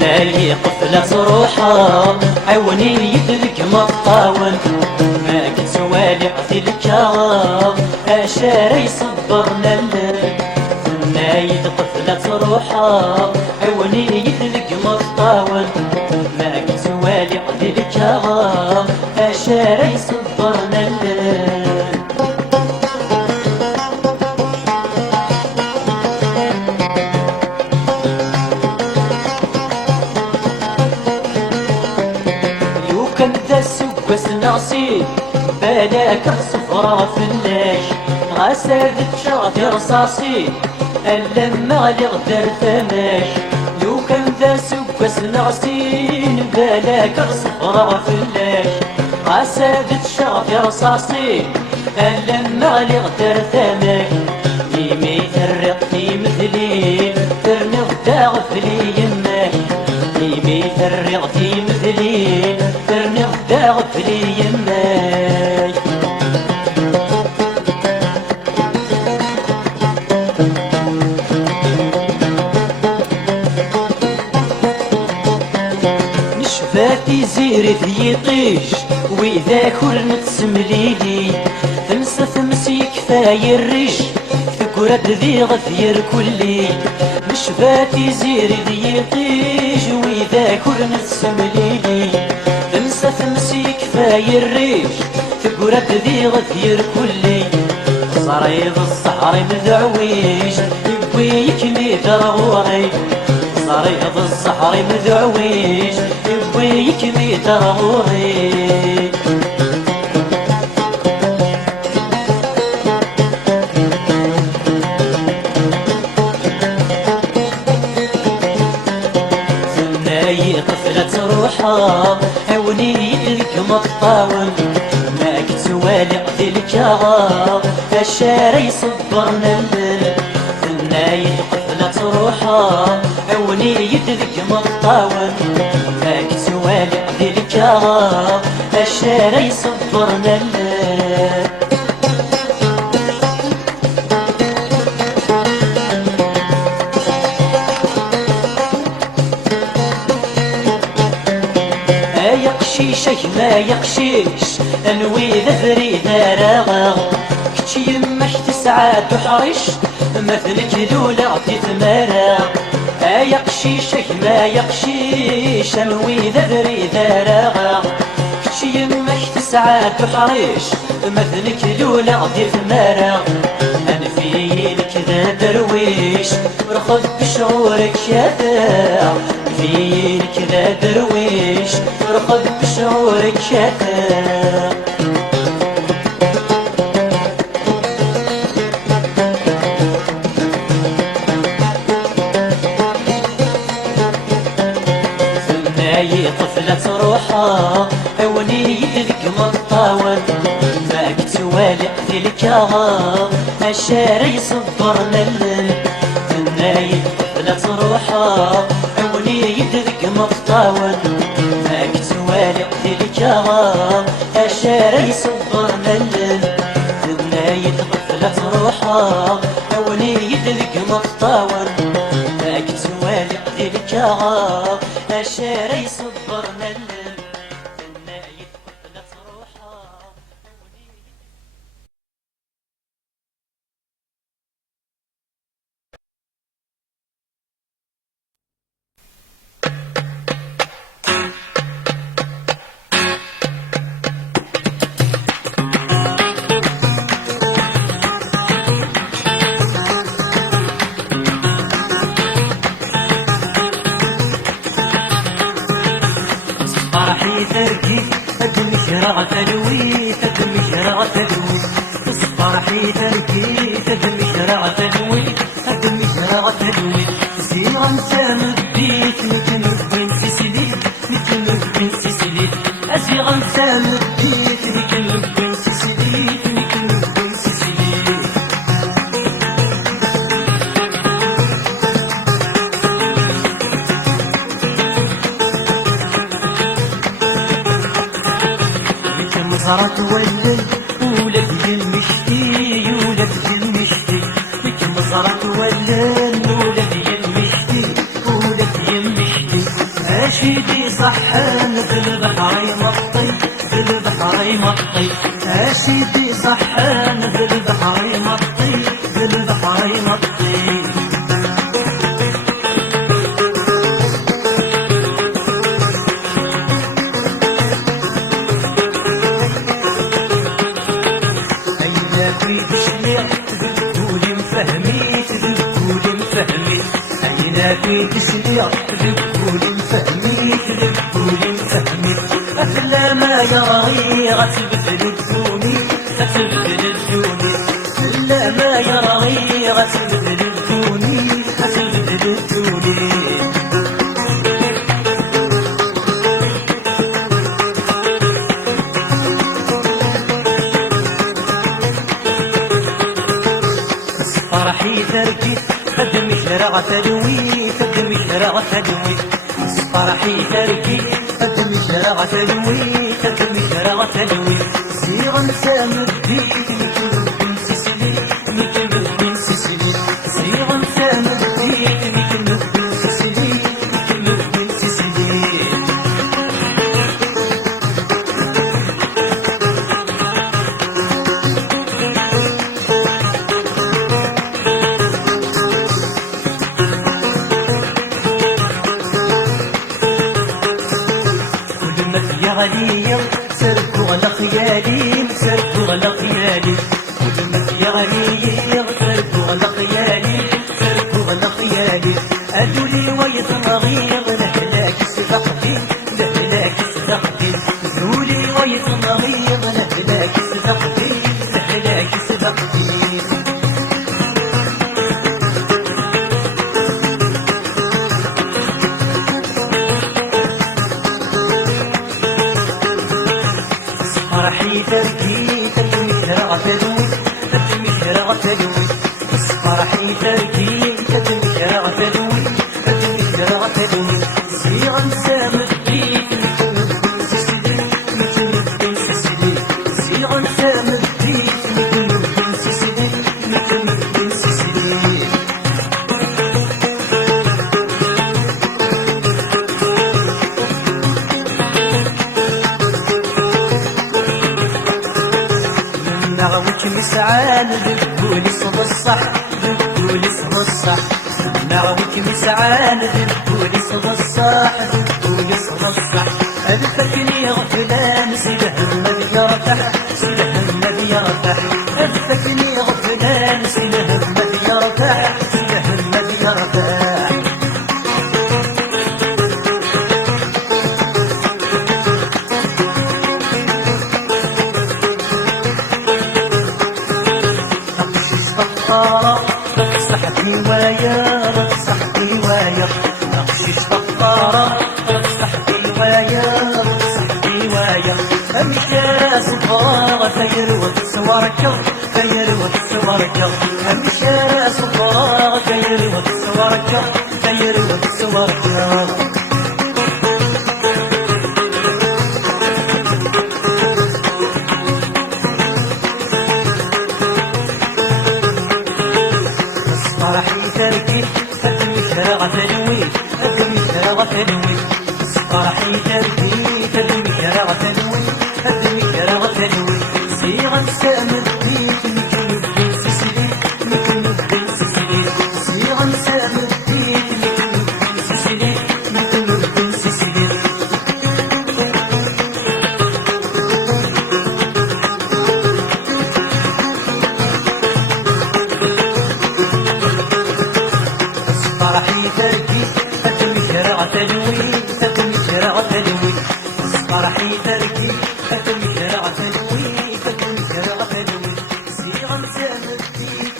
ناي قفلت روحها عوني يدلك مطاون ما كنت والي عطي الكرام اشاري صبرنا الليل. ناي قفلت روحها عوني يدلك مطاون ما كنت والي عطي الكرام اشاري صبرنا الليل. كان ذا سوس ناصي بلاك الصفرة فلاش غاسادت شاطي رصاصي اللما لغدر ثماش. لو كان ذا سوس ناصي بلاك الصفرة فلاش غاسادت شاطي رصاصي اللما لغدر ثماش. يمي ترق في مثلي ترني غدا غفلي يماك يمي ترق في مثلي ترني غدا غفلي يماك. نشفاتي زيري ثيطيش وإذا كل نتسمليلي تمسى ثمسي كفاية الريش تقرد ذي غثير كلي. نشفاتي زيري ذيطيش وإذا كل نتسمليلي تمسى ثمسي كفاية الريش تقرد ذي غثير كلي. صريض الصحر مذعويش يبويك ميدر غوري صريض الصحر مذعويش يبويك ميدر غوري. قفلت روحها عوني يدلك مطاون ما كنت والي عطي الكرام الشاري صبرنا الليل. ثناي قفلت روحها عوني يدلك مطاون ما كنت والي عطي الكرام الشاري صبرنا الليل. يقشيشك ما يقشيش انوي ذري ذراغا كتش يمك تسعى تحرش مثلك لولا عطي ثمارا. يقشيشك ما يقشيش انوي ذري ذراغا كتش يمك تسعى تحرش مثلك لولا عطي ثمارا. انفيلك ذا درويش ورخذ بشعورك شافع فيك ذا درويش ارخذ بشعورك شافع. ثناي طفلت روحها عوني يدلك مطاون ما كنت والي عطي الكرام الشاري صبرنا الليل. ثناي طفلت روحها عوني يدلك مطاون ما كنت والي عطي الكرام الشاري صبرنا الليل. ثناي طفلت روحها عوني يدلك مطاون ما كنت والي عطي الكرام الشاري صبرنا الليل. ثناي طفلت روحها فرحي تركي تدمشرع تلوي تدمشرع تلوي فرحي تركي تدمشرع تلوي تدمشرع تلوي. زيغا نسام البيت نكنف بين سيسيلي نكنف بين سيسيلي زيغا نسام البيت نكنف بين سيسيلي نكنف بين سيسيلي. مزرعة تولل ولد المشتي ولد المشتي مزرعة تولل ولد المشتي ولد المشتي اشيدي صحان في البحر يمطي في البحر يمطي اشيدي صحان في البحر يمطي في البحر يمطي في تسلية ذبول فهميت ذبول فهميت أفلا ما يرغي غتبدل الدوني غتبدل الدوني أفلا ما يرغي غتبدل الدوني غتبدل الدوني فرحي تركي خدم شرع تدوي خدم شرع تدوي فرحي تركي خدم شرع تدوي خدم شرع تدوي سيغا سامر بيت مثل بن سسلي مثل بن سسلي سيغا سامر بيت مثل بن سسلي مثل بن سسلي غنية سركو على خيالي سركو على خيالي كلمة يا غنية سركو على خيالي سركو على خيالي أدولي ويتنغير لهلاك سبقتي لهلاك سبقتي أدولي ويتنغير لهلاك سبقتي لهلاك سبقتي فرحي تركي تدمي شرع تدوي تدمي شرع تدوي فرحي تركي تدمي شرع تدوي تدمي شرع تدوي سيغا سامر بيت مثل بن سسلي مثل بن سسلي سيغا سامر بيت مثل بن سسلي مثل بن سسلي نعوك مسعان ذبولي صب الصح ذبولي صب الصح نعوك مسعان ذبولي صب الصح ذبولي صب الصح أذفكني غفلان سلهم الذي يرتاح سلهم الذي يرتاح أذفكني غفلان سلهم الذي يرتاح سلهم الذي يرتاح صحتي ويا صحتي ويا نقشش بطارة صحتي ويا صحتي ويا أمشى صفارة خير وتصورك خير وتصورك أمشى صفارة خير وتصورك خير وتصورك فرحي تركي خدم شرع تدوي خدم شرع تدوي فرحي تركي خدم شرع تدوي خدم شرع تدوي سيغا سامر بيت مثل بن سسلي مثل بن سسلي سيغا سامر بيت مثل بن سسلي مثل بن سسلي فرحي تركي خدم شرع تدوي خدم شرع تدوي فرحي تركي خدم شرع تدوي خدم شرع تدوي سيغا سامر